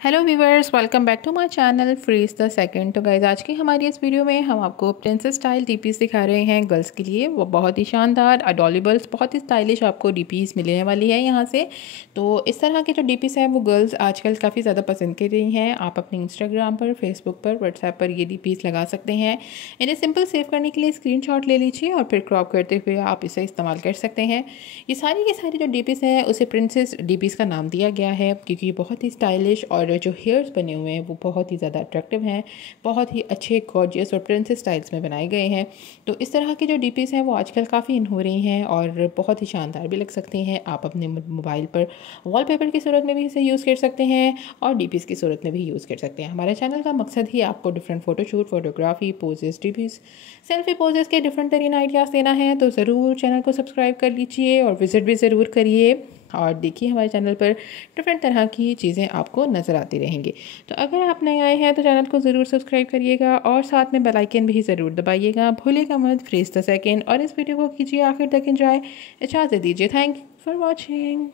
Hello viewers, welcome back to my channel freeze the second. तो guys, आज की हमारी इस वीडियो में हम आपको प्रिंसेस स्टाइल डीपीस दिखा रहे हैं गर्ल्स के लिए। वो बहुत ही शानदार अडोरेबल्स, बहुत ही स्टाइलिश आपको डीपीस मिलने वाली है यहाँ से। तो इस तरह के जो डीपीस है वो गर्ल्स आजकल काफ़ी ज़्यादा पसंद कर रही हैं। आप अपने इंस्टाग्राम पर, फेसबुक पर, व्हाट्सएप पर ये डीपीस लगा सकते हैं। इन्हें सिंपल सेव करने के लिए स्क्रीनशॉट ले लीजिए और फिर क्रॉप करते हुए आप इसे इस्तेमाल कर सकते हैं। ये सारी की सारी जो डीपीस है उसे प्रिंसेस डीपीस का नाम दिया गया है क्योंकि ये बहुत ही स्टाइलिश और जो हेयर्स बने हुए हैं वो बहुत ही ज़्यादा अट्रैक्टिव हैं, बहुत ही अच्छे गॉर्जियस और प्रिंसेस स्टाइल्स में बनाए गए हैं। तो इस तरह की जो डीपीस हैं वो आजकल काफ़ी इन हो रही हैं और बहुत ही शानदार भी लग सकती हैं। आप अपने मोबाइल पर वॉलपेपर की सूरत में भी इसे यूज़ कर सकते हैं और डीपीस की सूरत में भी यूज़ कर सकते हैं। हमारे चैनल का मकसद ही आपको different photoshoot, photography, poses, DPs, selfie poses के डिफरेंट तरीन आइडियाज़ देना है। तो ज़रूर चैनल को सब्सक्राइब कर लीजिए और विज़िट भी ज़रूर करिए और देखिए हमारे चैनल पर डिफरेंट तरह की चीज़ें आपको नज़र आती रहेंगी। तो अगर आप नए आए हैं तो चैनल को ज़रूर सब्सक्राइब करिएगा और साथ में बेल आइकन भी ज़रूर दबाइएगा। भूलिएगा मत फ्रीज द सेकंड। और इस वीडियो को कीजिए आखिर तक एंजॉय। इजाज़त दीजिए। Thank you for watching.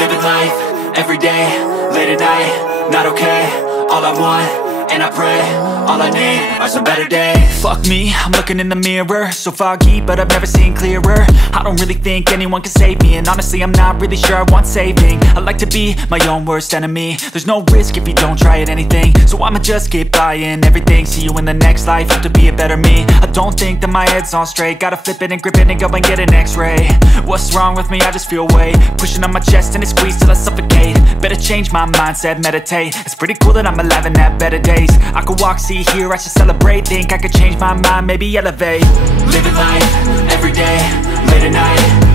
Living life, every day, late at night, not okay. All I want, and I pray, all I need are some better days. Fuck me, I'm looking in the mirror, so foggy, but I've never seen clearer. I don't really think anyone can save me, and honestly I'm not really sure I want saving. I like to be my own worst enemy. There's no risk if you don't try at anything, so I'ma just keep buying everything. See you in the next life, have to be a better me. I don't think that my head's on straight, gotta flip it and grip it and go and get an x-ray. What's wrong with me? I just feel weight pushing on my chest and it squeezes till I suffocate. Better change my mindset, meditate. It's pretty cool that I'm alive and have better days. I could walk, see, hear, I should celebrate. Think I could change my mind, maybe elevate. Living life, every day, late at night,